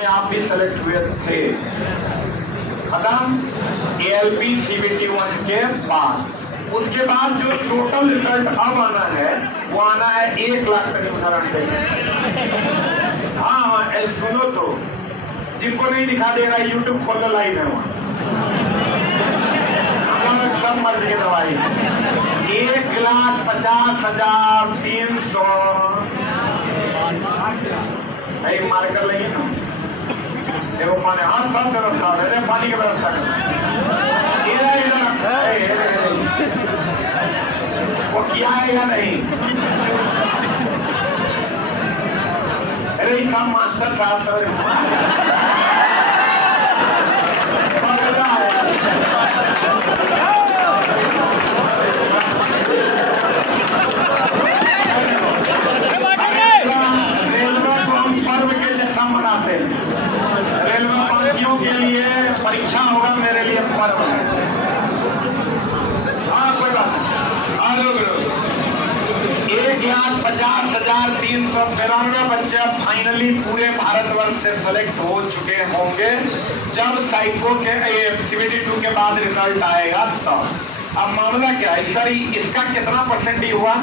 जिसमें आप भी सेलेक्ट हुए थे, खत्म। ALP CBT 1 के बाद उसके बाद जो टोटल रिजल्ट अब आना है वो आना है 1 लाख तक उदाहरण पे। हाँ, सुनो तो, जिनको नहीं दिखा दे रहा है यूट्यूब खोलो, लाइव है वहाँ, सब मर्ज की दवाई। 1,50,300 एक मार्कर लेंगे ना, देखो पानी, हाँ सब व्यवस्था है, पानी की व्यवस्था वो किया है या नहीं? अरे सब मास्टर साहब सब रेलवे पंखियों के लिए परीक्षा होगा, मेरे लिए पर्व है। हाँ कोई बात नहीं। 1,50,393 बच्चे अब फाइनली पूरे भारतवर्ष से सेलेक्ट हो चुके होंगे। जब साइको के CBT 2 के बाद रिजल्ट आएगा तब। अब मामला क्या है सर, इसका कितना परसेंट ही हुआ?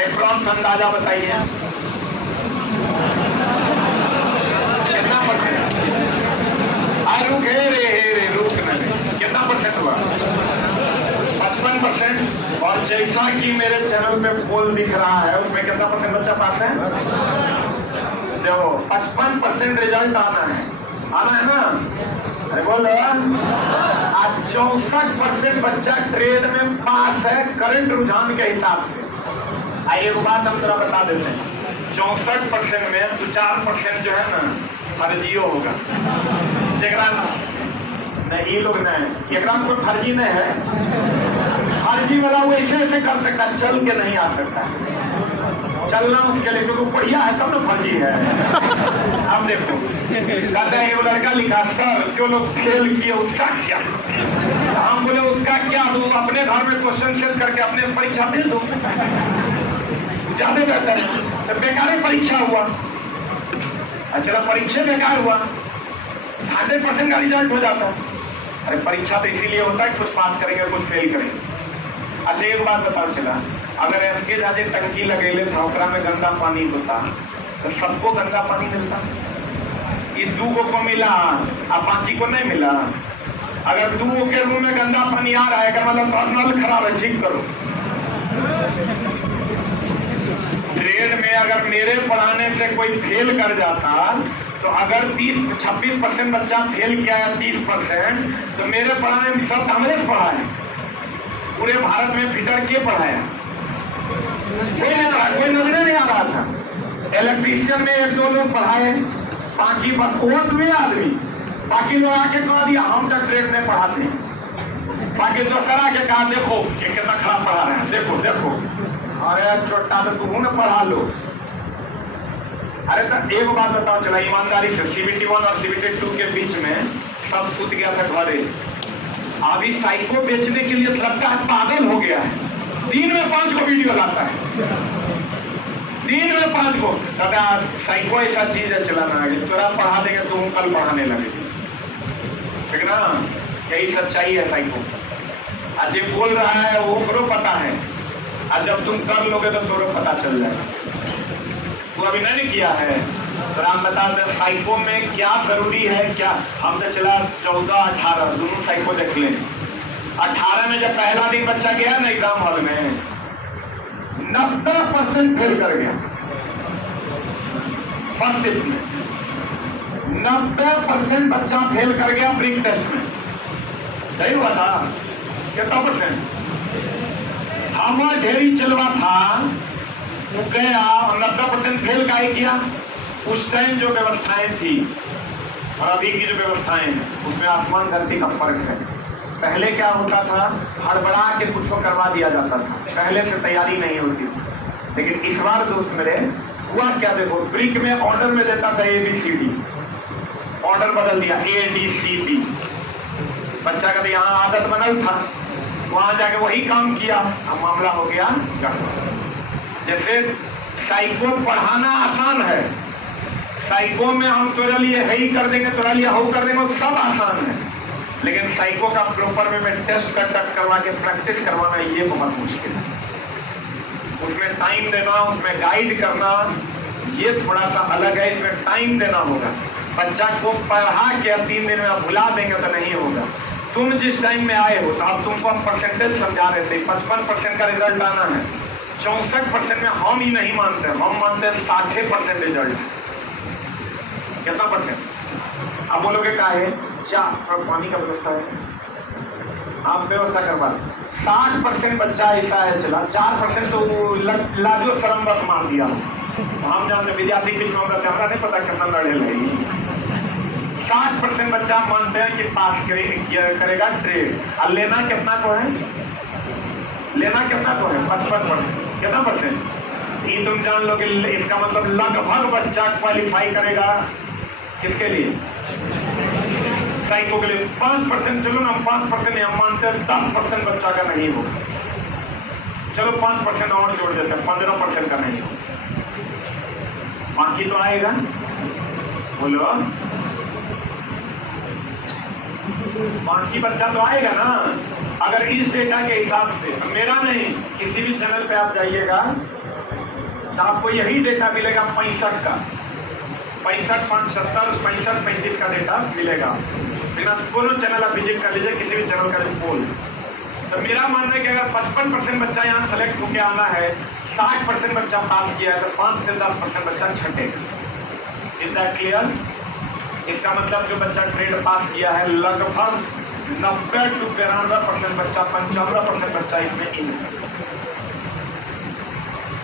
एप्रॉक्स अंदाजा बताइए, कितना परसेंट? रुक नहीं, कितना परसेंट हुआ? 55%। और जैसा कि मेरे चैनल पे पोल दिख रहा है उसमें कितना परसेंट बच्चा पास है? देखो 55% रिजल्ट आना है ना? अरे बोल रहा। 64% बच्चा ट्रेड में पास है करंट रुझान के हिसाब से। एक बात हम थोड़ा बता देते हैं, 64% में तो 4% जो है ना फर्जियो होगा। जगरा नहीं, ये लोग नहीं, एक कोई फर्जी नहीं है। फर्जी वाला वो ऐसे कर सकता, चल के नहीं आ सकता। चलना उसके लिए क्योंकि बढ़िया है तब ना फर्जी है। अब देखो दादा, ये लड़का लिखा सर जो लोग फेल किए उसका क्या? हम बोले उसका क्या, तो अपने घर में क्वेश्चन सेट करके अपने परीक्षा दे दो, ज्यादा बेहतर है। तो बेकार परीक्षा हुआ, अच्छा परीक्षा बेकार हुआ, 100% का रिजल्ट हो जाता है। अरे परीक्षा तो इसीलिए होता है कुछ पास करेंगे कुछ फेल करेंगे। अच्छा एक बात बताओ, चला अगर SK जाजे टंकी लगेले था ओकरा में गंदा पानी होता तो सबको गंदा पानी मिलता? ये 2 को मिला अब बाकी को नहीं मिला। अगर 2 के रूम में गंदा पानी आ रहा है का मतलब नल खराब है, ठीक करो। ट्रेड में अगर मेरे पढ़ाने से कोई फेल कर जाता तो अगर 30-26% बच्चा फेल किया है 30%, तो मेरे पढ़ाने में सब हमने पढ़ा है। पूरे भारत में फिटर के पढ़ाया, कोई नहीं पढ़ा, कोई नजर नहीं आ रहा था। इलेक्ट्रीशियन में 1-2 लोग पढ़ाए, बाकी बस वो 2 आदमी, बाकी लोग आके कह दिया हम तक ट्रेड में पढ़ाते। बाकी दूसरा के कहा देखो ये कितना खराब पढ़ा रहे हैं, देखो देखो। अरे छोटा तो तुम न पढ़ा लो। अरे तो एक बात बताओ, चला ईमानदारी से, CBT 1 और CBT 2 के बीच में सब सूत गया था घरे। अभी साइको बेचने के लिए लगता है पागल हो गया है, दिन में 5 को वीडियो लाता है, दिन में 5 को। दादा साइको ऐसा चीज है, चलाना है तोरा पढ़ा देंगे तुम कल पढ़ाने लगे, ठीक ना? यही सच्चाई है साइको। आज ये बोल रहा है वो करो पता है, और जब तुम कर लोगे तो तुम्हें पता चल जाएगा। तो अभी नहीं किया है तो हम बता दें साइको में क्या जरूरी है क्या। हम तो चला 14-18 दोनों साइको देख लें। 18 में जब पहला दिन बच्चा गया ना एग्जाम हॉल में 90% फेल कर गया। फर्स्ट शिफ्ट में 90% बच्चा फेल कर गया ब्रिक टेस्ट में। नहीं हुआ था कितना परसेंट? हमारा ढेरी चलवा था वो गया 90% फेल का ही किया। उस टाइम जो व्यवस्थाएं थी और अभी की जो व्यवस्थाएं हैं उसमें आसमान धरती का फर्क है। पहले क्या होता था, हड़बड़ा के कुछ करवा दिया जाता था, पहले से तैयारी नहीं होती थी। लेकिन इस बार दोस्त मेरे हुआ क्या, देखो ब्रिक में ऑर्डर में देता था ABCD, ऑर्डर बदल दिया ADCB। बच्चा का तो यहाँ आदत बनल था, वहां जाके वही काम किया, अब मामला हो गया गड़बड़। जैसे साइको पढ़ाना आसान है, साइको में हम तेरे लिए है ही कर देंगे, तेरा लिए हो कर देंगे, सब आसान है। लेकिन साइको का प्रॉपर वे में टेस्ट कंडक्ट करवा के प्रैक्टिस करवाना ये बहुत मुश्किल है। उसमें टाइम देना, उसमें गाइड करना, ये थोड़ा सा अलग है। इसमें टाइम देना होगा। बच्चा को पढ़ा के 3 दिन में आप भुला देंगे तो नहीं होगा। तुम जिस टाइम में आए हो तो आप तुमको हम परसेंटेज समझा रहे थे, 55% का रिजल्ट आना है। 64% में हम ही नहीं मानते, हम मानते हैं 60% रिजल्ट। कितना परसेंट आप बोलोगे क्या है? 4 पानी का व्यवस्था है, आप व्यवस्था करवा। 60% बच्चा ऐसा है चला, 4% तो लाजो शर्म बस मान दिया। हम जानते विद्यार्थी बीच में हमारा नहीं पता कितना लड़े लगी। 60% बच्चा मानते हैं कि पास करेगा ट्रेड। और लेना कितना को है? लेना कितना को है? 55%। कितना परसेंट? ये तुम जान लो कि इसका मतलब लगभग बच्चा क्वालिफाई करेगा किसके लिए? साइको के लिए। 5% चलो ना, 5% हम मानते हैं 10% बच्चा का नहीं होगा। चलो 5% और जोड़ देते हैं, 15% का नहीं होगा। बाकी तो आएगा, बोलो बाकी बच्चा तो आएगा ना। अगर इस डेटा के हिसाब से, मेरा नहीं, किसी भी चैनल पे आप जाइएगा तो आपको यही डेटा मिलेगा 65 का, 65, 75, 65, 35 का डेटा मिलेगा। बिना दोनों चैनल आप विजिट कर लीजिए, किसी भी चैनल का पोल। तो मेरा मानना है कि अगर 55% बच्चा यहाँ सेलेक्ट होके आना है, 60% बच्चा पास किया है, तो 5 से 10% बच्चा छटेगा। Is that clear? इसका मतलब जो बच्चा ट्रेड पास किया है लगभग 90 to 92% बच्चा, 95% बच्चा इसमें इन है।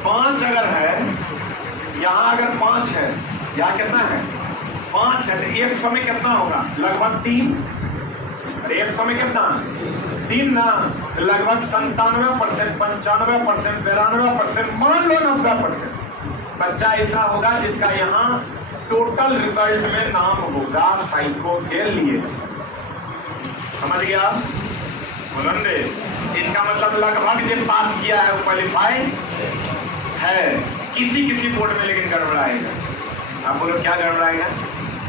5 अगर है, यहाँ अगर 5 है, यहाँ कितना है? 5 है, तो 100 में कितना होगा? लगभग 3। अरे 100 में कितना? 3 ना, लगभग 97%, 95%, 92%, मान लो 90% बच्चा ऐसा होगा जिसका यहाँ टोटल रिजल्ट में नाम होगा साइको के लिए। समझ गया? बोलंदे इसका मतलब लगभग जो पास किया है वो क्वालिफाई है। किसी किसी बोर्ड में लेकिन गड़बड़ाएगा। आप बोलो क्या गड़बड़ाएगा?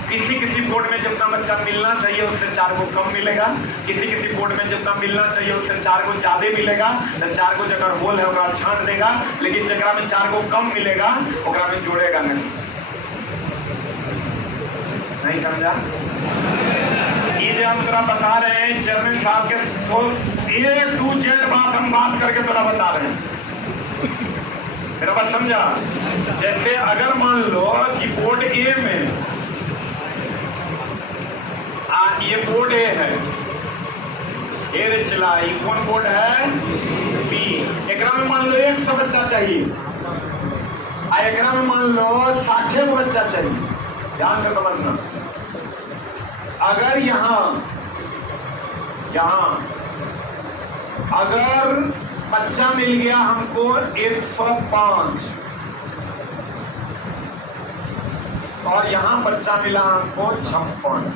किसी किसी बोर्ड में जितना बच्चा मिलना चाहिए उससे 4 को कम मिलेगा, किसी किसी बोर्ड में जितना मिलना चाहिए उससे 4 को ज्यादा मिलेगा। तो 4 को जगह होल है वह छांट देगा, लेकिन जगह में 4 को कम मिलेगा ओकरा में जोड़ेगा नहीं समझा? ये जो हम थोड़ा बता रहे हैं चेयरमैन साहब के, तो A to Z बात हम बात करके थोड़ा बता रहे हैं। मेरा बात समझा? जैसे अगर मान लो कि बोर्ड ए में ये बोर्ड ए है, ए रे चला, ये कौन बोर्ड है? बी। एकरा में मान लो 100 बच्चा चाहिए, एकरा में मान लो 60 बच्चा चाहिए। ध्यान से समझना। अगर यहाँ अगर बच्चा मिल गया हमको 105 और यहाँ बच्चा मिला हमको 56।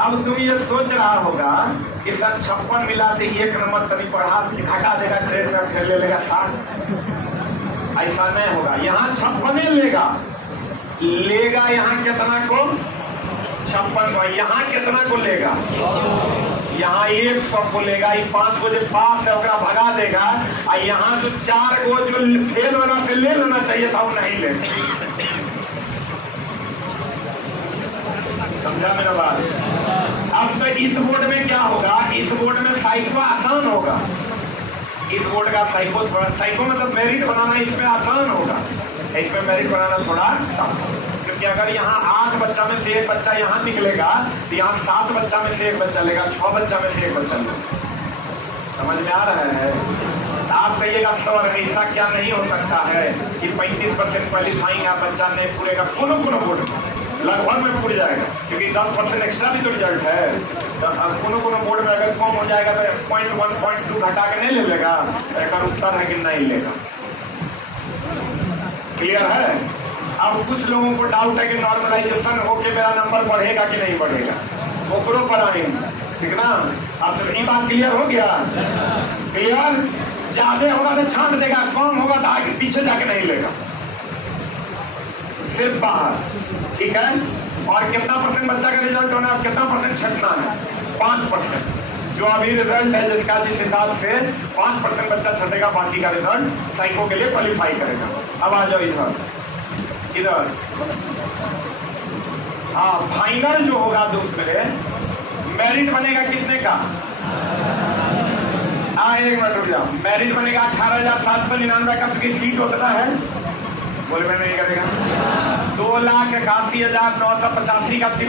अब तुम ये सोच रहा होगा कि सर 56 मिला तो 1 नंबर तभी पढ़ा घटा देगा, ट्रेड में फिर ले लेगा 60। ऐसा नहीं होगा। यहाँ 56 लेगा यहाँ कितना को? 56 को। यहाँ कितना को लेगा? यहाँ 100 को लेगा। ये 5 को जो पास है ओकरा भगा देगा, और यहाँ जो 4 को जो फेल वाला से ले लेना चाहिए था वो नहीं लेगा। समझा मेरा बात? अब तो इस बोर्ड में क्या होगा? इस बोर्ड में साइको आसान होगा। इस बोर्ड का साइको थोड़ा, साइको मतलब मेरिट बनाना इसमें आसान होगा, इसमें मेरिट बनाना थोड़ा टफ। क्योंकि अगर यहाँ 8 बच्चा में से 1 बच्चा यहाँ निकलेगा तो यहाँ 7 बच्चा में से 1 बच्चा लेगा, 6 बच्चा में से 1 बच्चा लेगा। समझ में आ रहा है? तो आप कहिएगा सर ऐसा क्या नहीं हो सकता है कि 35% क्वालिफाइंग है बच्चा नहीं पूरेगा? कोनो बोर्ड लगभग में पूर जाएगा, क्योंकि 10% एक्स्ट्रा भी तो रिजल्ट है। कोनो बोर्ड में अगर कम हो जाएगा तो 0.1, 0.2 घटा के नहीं ले लेगा। एक उत्तर है कि नहीं लेगा। क्लियर है? अब कुछ लोगों को डाउट है कि नॉर्मलाइजेशन होके मेरा नंबर बढ़ेगा कि नहीं बढ़ेगा, ओकरो पर आएंगे, ठीक ना? आप जब ये बात क्लियर हो गया, क्लियर? ज्यादा होगा तो छांट देगा, कम होगा तो आगे पीछे जाके नहीं लेगा। सिर्फ बाहर, ठीक है। और कितना परसेंट बच्चा का रिजल्ट होना है, कितना परसेंट छटना है, 5%। जो अभी रिजल्ट है जिसका, जिस हिसाब से 5% बच्चा छटेगा, बाकी का रिजल्ट साइको के लिए क्वालिफाई करेगा। अब आ जाओ इधर। हाँ, फाइनल जो होगा दूसरे मेरिट बनेगा कितने का? एक मिनट रुक जाओ। मेरिट बनेगा 18,799 का, चूंकि सीट उतना है, बोले मैं नहीं करेगा। 2,81,985 का सीट